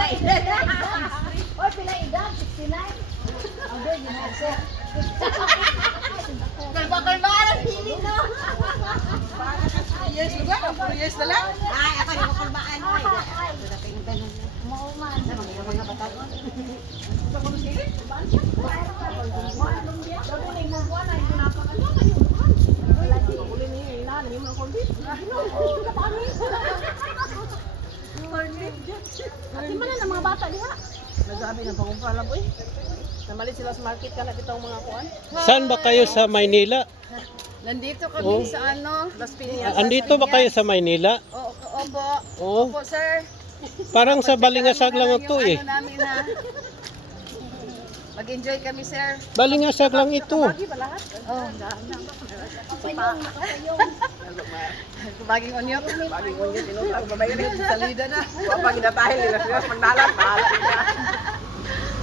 Pila edad. Oy, pila edad? 69? Ado, yun na sir. Kalba-kalbaan ang hili, no? Yes, lugar. 4 years na lang. Ay, ako yung kalbaan. Ay, mauman. Mga batagon. Ati man na mga bata diha. Nagsabi ng pangumpa lang po eh. Namalit sila sa market kana kitong mga kuan. Saan ba kayo sa Maynila? Nandito kami Oh. sa Las Piñas. Andito ba kayo sa Maynila? Opo. Oo. Opo, sir. Parang sa Balingasag lang ito eh. Ano namin na. Mag-enjoy kami, sir. Balingasag lang ito. Bagi ba lahat? Oh, Baging onion. Baging onion. Tinutang babayarin sa salida na. Pag inatahil nila sila, magnalang, bahala nila.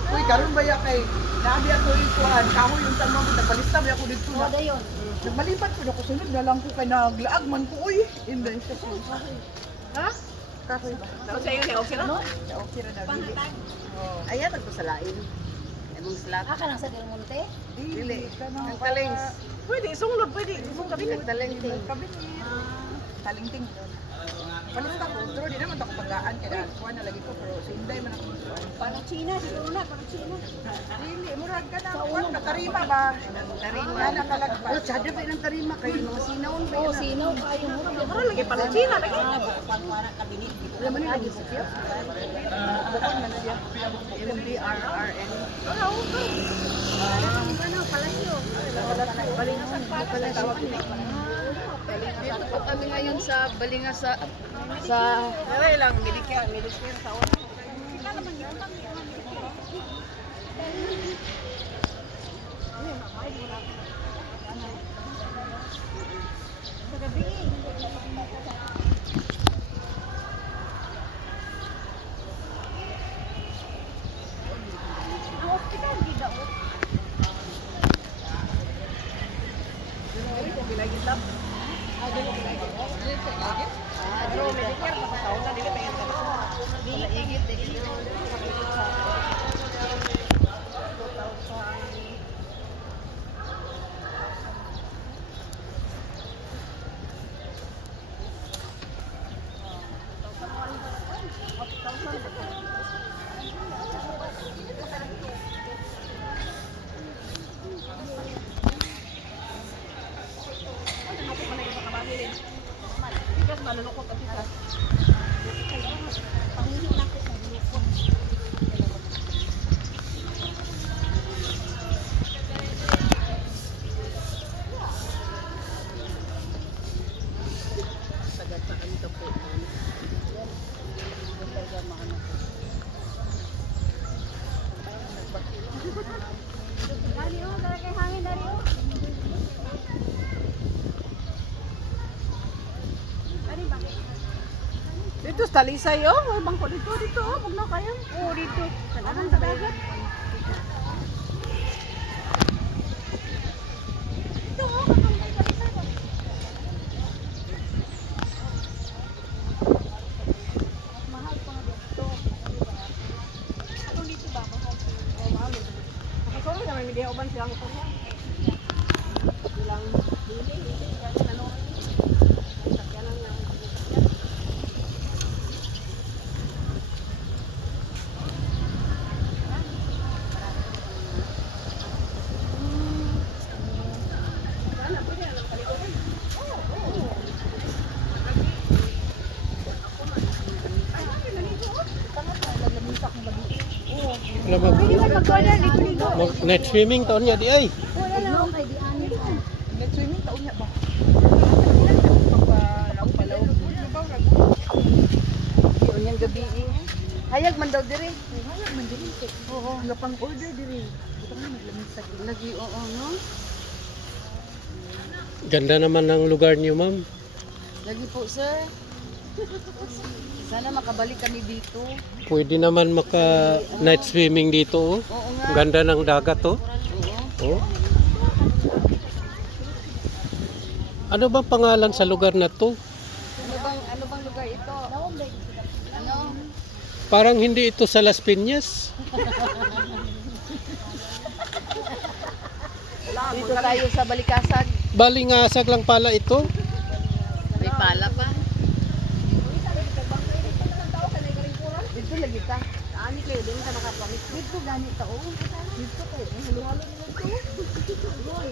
Uy, karon ba ya kay nabi ako ituan, kahoy yung tanong mo, nagbalista ba ako dito na. Oda yun. Nagmalipat ko na ko sunod na lang ko kay naglaag man ko, uy. Inday sa ha? Kahoy ba? Daw sa iyo, okay ra? Okay ra daw. Oh. Ayan, nagpasalain. Emong slat. Ah, ka lang sa Del Monte? Dili. Ang talings. Pwede, isunglod, pwede. Isung kabinet. Talingting. Kabinet. Talingting. Palista ko, pero di naman ako pagkaan. Kaya kuha na lagi ko, pero sa Inday man ako. Parang China, siguro na, parang China. Dili, murag ka na. Kuha na, tarima ba? Tarima. Yan ang kalagpas. Oh, tsada pa ng tarima. Kayo mga sinaon ba Oo, yun? sinaw kayo mo. Mura lagi pala China, lagi. Pagwara kabinet. Alam mo na lagi sa siya? Bukod na na siya. MBRRN. Ano, palasyo. Dito po kami ngayon sa Balingasa sa lang Medicare sa una. Ang hospital, di daw. Pero Medicare nakataon na dili pa naigit Bigas malulukot kasi sa tagataan ka po. Dali, oh, dali kay hangin, dali, oh. Dito sa Talisay, oh. May bangko dito, oh. Huwag na kayo. Oo, dito. Sanahan sa dagat. Ito, oh, katong kay Palisay, oh. Mas mahal pa nga dito. Katong dito ba? Mahal. Oh, mahal. Nakasolo na may media uban silang ito. Silang hili. Kasi ano. Sakyanan ng Ano ba? Mag-order dito, dito. Night swimming taon niya di ay. Wala na ako kay Diani. net swimming taon niya ba? Pagpalaw-palaw. Yun yung gabi. Hayag man daw diri. Hayag man diri. Oo, nga pang order diri. Butang na naglamig lagi oo no. Ganda naman ng lugar niyo, ma'am. Lagi po sir. Sana makabalik kami dito. Pwede naman maka night swimming dito. Oh. Oo nga. Ganda ng dagat oh. Oo. Oh. Ano bang pangalan sa lugar na to? Ano bang lugar ito? Ano? Parang hindi ito sa Las Piñas. Dito tayo sa Balikasag. Balingasag lang pala ito. May pala pa. Dito lagi ta. Ani kayo din ka makapamit. Dito gani ta oh. Dito kayo. Halo-halo nila to. Boy.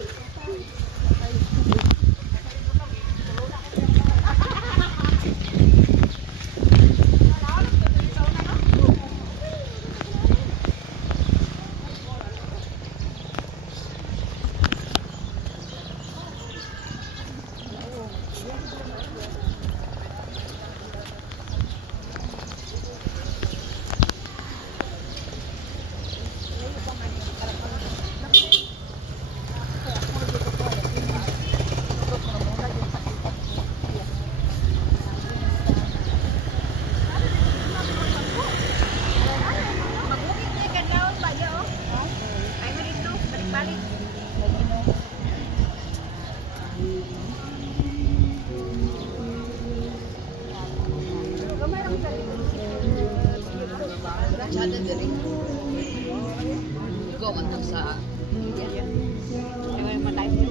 Chada diri. Go man to sa. Ay matay mo.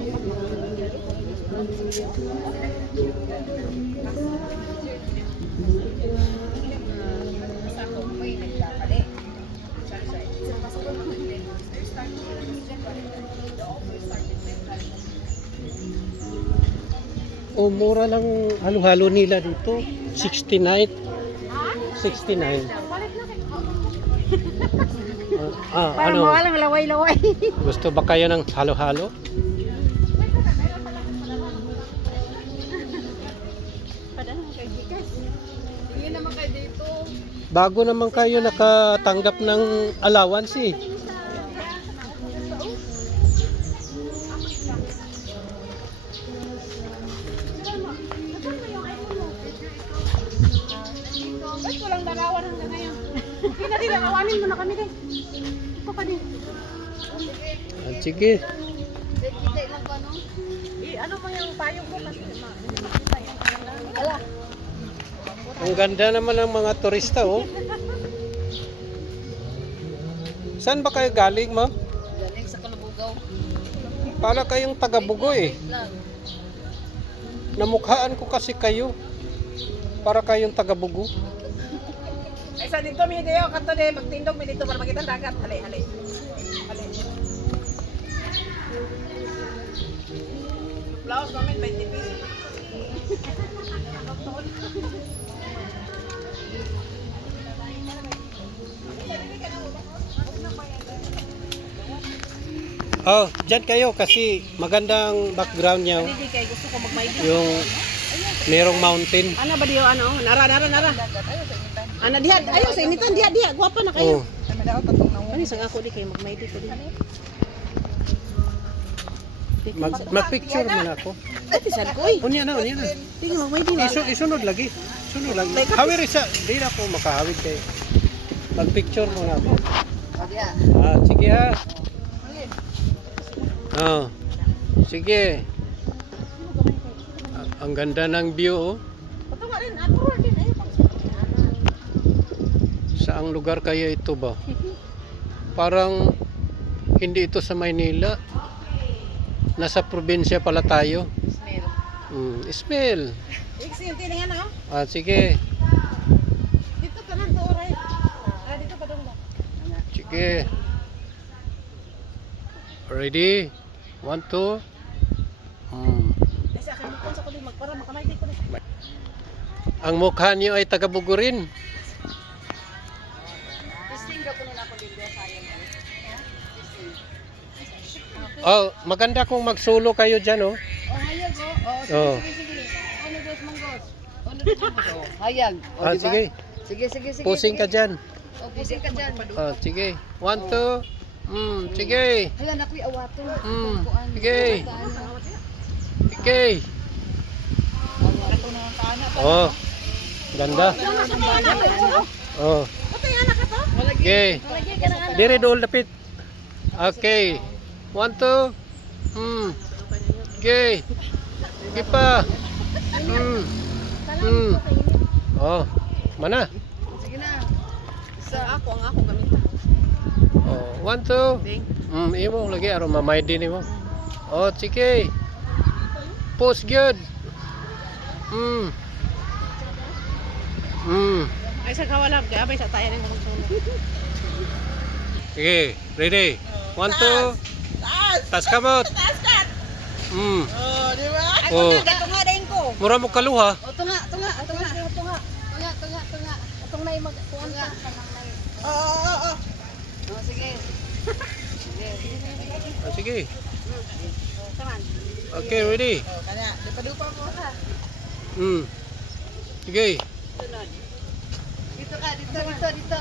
Oh, mura lang halo-halo nila dito. 69. 69. Para Ano? mawalang laway-laway. Gusto ba kayo ng halo-halo? Padahal kay Gikas. Tingin naman kayo dito. Bago naman kayo nakatanggap ng allowance eh. Ba't walang dalawan hanggang ngayon? Hindi na din, awanin mo na kami din. Ito pa din. Sige. Kita lang ko no. Ano mo yung payong mo kasi hindi makita yan. Ala. Ang ganda naman ng mga turista oh. Saan ba kayo galing, ma? Galing sa Kalubugaw. Para kayong taga-Bugo eh. Lang. Namukhaan ko kasi kayo. Para kayong taga-Bugo. Ay sa dito mi deo kanto de magtindog mi dito para makita ang dagat. Hali, hali. Hali. Flowers comment 20 pesos. Oh, dyan kayo kasi magandang background niya. Oh. Hindi kay gusto ko magmaydi. Yung merong mountain. Ano ba diyo ano? Nara. Ana diha, ayo sa initan diha. Guwapa na Oh. kayo. Ano sang ako di kayo magmaydi ko di. Mag-picture muna ako. Ay pisan ko eh. Unya na. Sige magmaydi na. Isunod lagi. Sunod lagi. Hawir isa. Di na ako makahawid kayo. Mag-picture muna ako. Sige ha. Oh. Sige. Ang ganda ng view oh. Patunga rin, apro din. Ay, Saang lugar kaya ito ba? Parang hindi ito sa Maynila. Nasa probinsya pala tayo. Smell. Smell. Iksi yung tiningan na. Sige. Dito ka nang tuoray. Dito pa doon. Sige. Ready? 1, 2. Kasi akin mo sa kuling magpara makamaydi ko na. Ang mukha niyo ay taga-Bugo rin. Testing daw kunin ako din sa ayan. Oh, maganda kung magsulo kayo dyan, oh. Hayag go. Oh. Sige. Ano dos manggos? Hayag. Sige. Sige. Pusing ka dyan. O pusing ka diyan. Sige. 1, 2. Sige. Hala nakoy awaton. Sige. Sige. Oh. Ganda. Oh. Okay. Dire dool dapit. Okay. 1, 2. Okay. Sige pa. Oh. Mana? Sige na. Sa ako, ang ako gamit. Oh, 1, 2. Ding. Imo lagi aron mamay din imo. Oh, sige. Post good. Ay sa kawalab, abay sa tayo rin mo sunod. Sige, ready. 1, 2. Taas! Tas kamot. Taas kat! Mm. Oh, di ba? Ay, Oh. tunga din ko. Mura mo kaluha. O, tunga. Itong na yung magkuhan ka. Oo. O, sige. Ah, sige. Taman. Okay, ready. Oh, kanya, di pa dupa mo. Sige. Sunod. Dito ka, dito.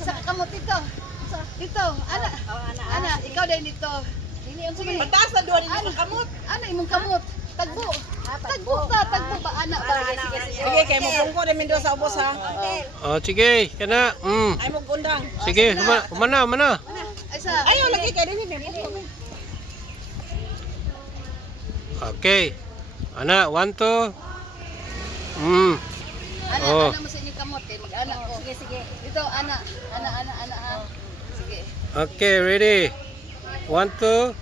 Sa kamot dito. Dito, ana, ikaw din dito. Sige. Pagtaas na doon yung kamot. Ana, imong kamot. Tagbo ba, ana ba? Sige, kay mo pungko din do sa ubos ha. Oh, sige. Kana. Ay mo gundang. Sige, humana. Ay sa. Ayaw lagi kay din ni pungko. Okay. Ana, 1, 2. Ana, Oh. ana mo sa inyong kamot kay mag-ana ko. Sige. Dito, ana ha. Sige. Okay, ready. 1, 2.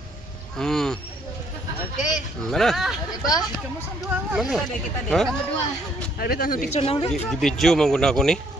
Okay. Mana? Diba? Kamu sa duha. Mana? Kita Ha? Kamu dua. Albitan sa picture nang Di video man guna ko ni.